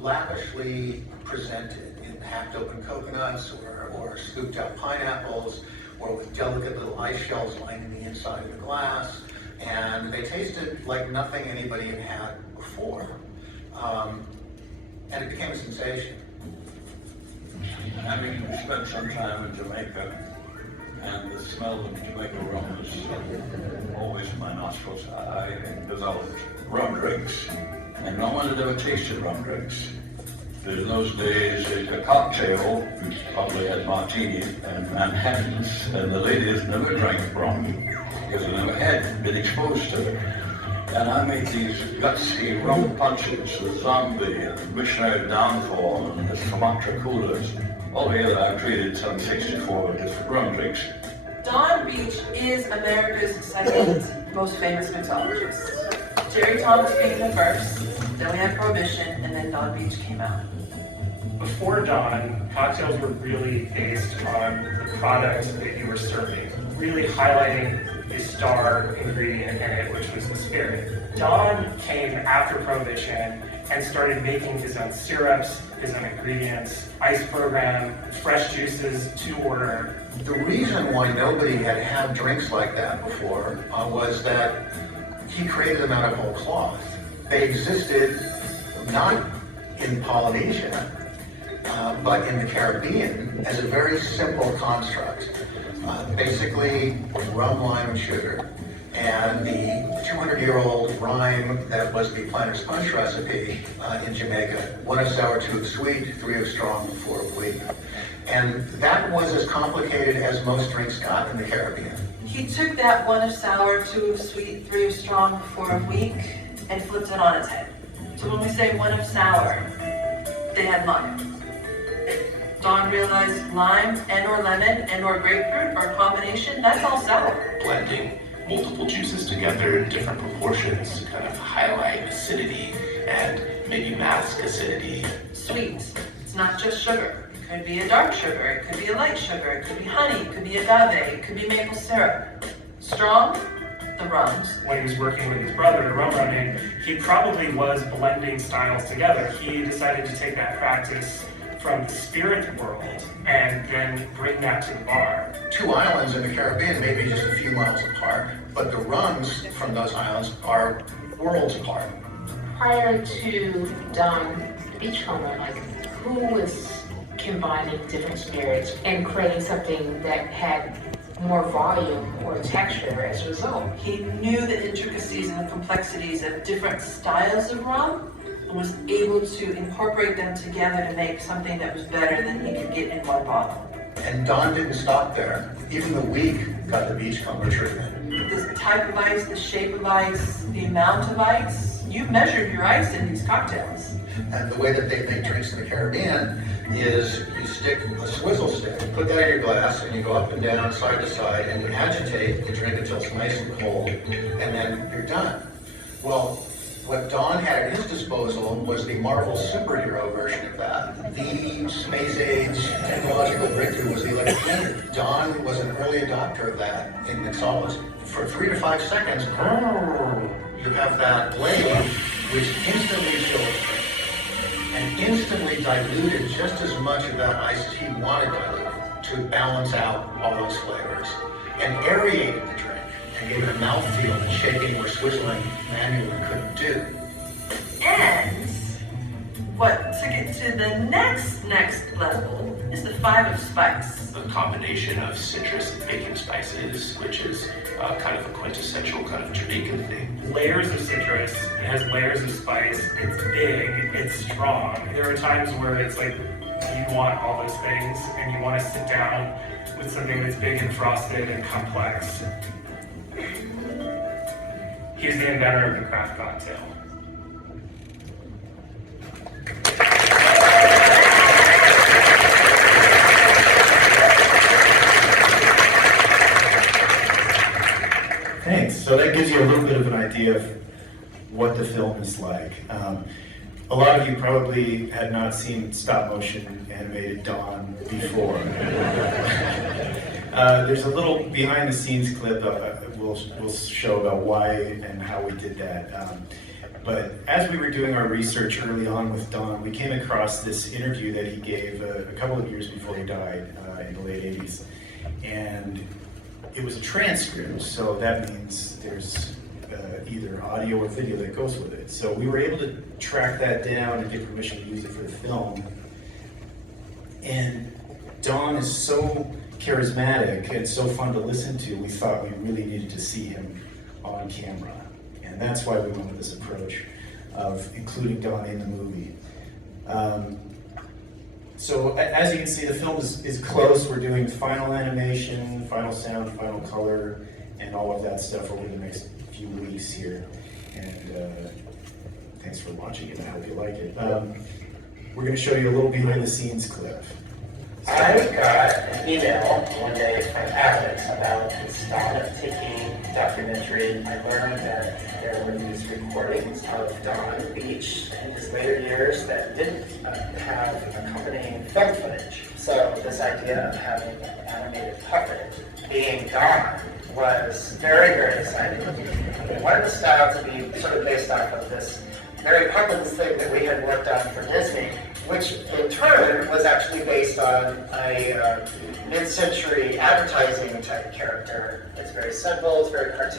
lavishly presented in hacked open coconuts or scooped out pineapples, or with delicate little ice shells lining the inside of the glass. And they tasted like nothing anybody had had before. And it became a sensation. Having spent some time in Jamaica, and the smell of Jamaica rum was always in my nostrils, I developed rum drinks. And no one had ever tasted rum drinks. In those days, a cocktail, you probably had martini and Manhattans, and the ladies never drank rum because they never had been exposed to it. And I made these gutsy rum punches with Zombie and Missionary Downfall and the Sumatra coolers. Altogether, I've created some 64 different rum drinks. Donn Beach is America's second most famous mixologist. Jerry Thomas came in first, then we had Prohibition, and then Donn Beach came out. Before Donn, cocktails were really based on the product that you were serving, really highlighting the star ingredient in it, which was the spirit. Donn came after Prohibition and started making his own syrups, his own ingredients, ice program, fresh juices to order. The reason why nobody had had drinks like that before was that he created them out of whole cloth. They existed not in Polynesia, but in the Caribbean as a very simple construct. Basically, rum, lime, and sugar. And the 200-year-old rhyme that was the Planter's Punch recipe in Jamaica, 1 of sour, 2 of sweet, 3 of strong, 4 of weak. And that was as complicated as most drinks got in the Caribbean. He took that 1 of sour, 2 of sweet, 3 of strong, 4 of weak, and flipped it on its head. So when we say 1 of sour, they had lime. Donn realized lime and or lemon and or grapefruit or a combination, that's all sour. Blending multiple juices together in different proportions to kind of highlight acidity and maybe mask acidity. Sweet, it's not just sugar. It could be a dark sugar, it could be a light sugar, it could be honey, it could be agave, it could be maple syrup. Strong, the rums. When he was working with his brother at rum running, he probably was blending styles together. He decided to take that practice from the spirit world and then bring that to the bar. 2 islands in the Caribbean may be just a few miles apart, but the rums from those islands are worlds apart. Prior to Donn Beachcomber, like, who was combining different spirits and creating something that had more volume or texture as a result? He knew the intricacies and the complexities of different styles of rum and was able to incorporate them together to make something that was better than he could get in one bottle. And Donn didn't stop there. Even the weak got the Beachcomber treatment. The type of ice, the shape of ice, the amount of ice, you measured your ice in these cocktails. And the way that they make drinks in the Caribbean is you stick a swizzle stick, put that in your glass, and you go up and down, side to side, and you agitate the drink until it's nice and cold, and then you're done. Well, what Donn had at his disposal was the Marvel superhero version of that. The space age technological breakthrough was the electric blender. Donn was an early adopter of that in mixology. For 3 to 5 seconds, you have that blade which instantly chilled the drink and instantly diluted just as much of that ice as he wanted diluted to balance out all those flavors and aerated the drink and gave it a mouthfeel that shaking or swizzling manually couldn't do. And what took it to the next level is the 5 of spice. A combination of citrus and baking spices, which is kind of a quintessential kind of Jamaican thing. Layers of citrus, it has layers of spice, it's big, it's strong. There are times where it's like you want all those things and you want to sit down with something that's big and frosted and complex. He's the inventor of the craft cocktail. Thanks. So that gives you a little bit of an idea of what the film is like. A lot of you probably had not seen stop motion animated Donn before. There's a little behind the scenes clip we'll show about why and how we did that. But as we were doing our research early on with Donn, we came across this interview that he gave a couple of years before he died in the late 80s. And it was a transcript, so that means there's either audio or video that goes with it. So we were able to track that down and get permission to use it for the film. And Donn is so charismatic and so fun to listen to, we thought we really needed to see him on camera. And that's why we went with this approach of including Donn in the movie. So as you can see, the film is close. We're doing final animation, final sound, final color, and all of that stuff over the next few weeks here. And thanks for watching it. I hope you like it. We're going to show you a little behind the scenes clip. I got an email one day from Alex about this Donn of Tiki documentary. I learned that there were these recordings of Donn Beach in his later years that didn't have accompanying film footage. So this idea of having an animated puppet being Donn was very, very exciting. We wanted the style to be sort of based off of this Mary Poppins thing that we had worked on for Disney, which in turn was actually based on a mid-century advertising type character. It's very simple, it's very cartoony.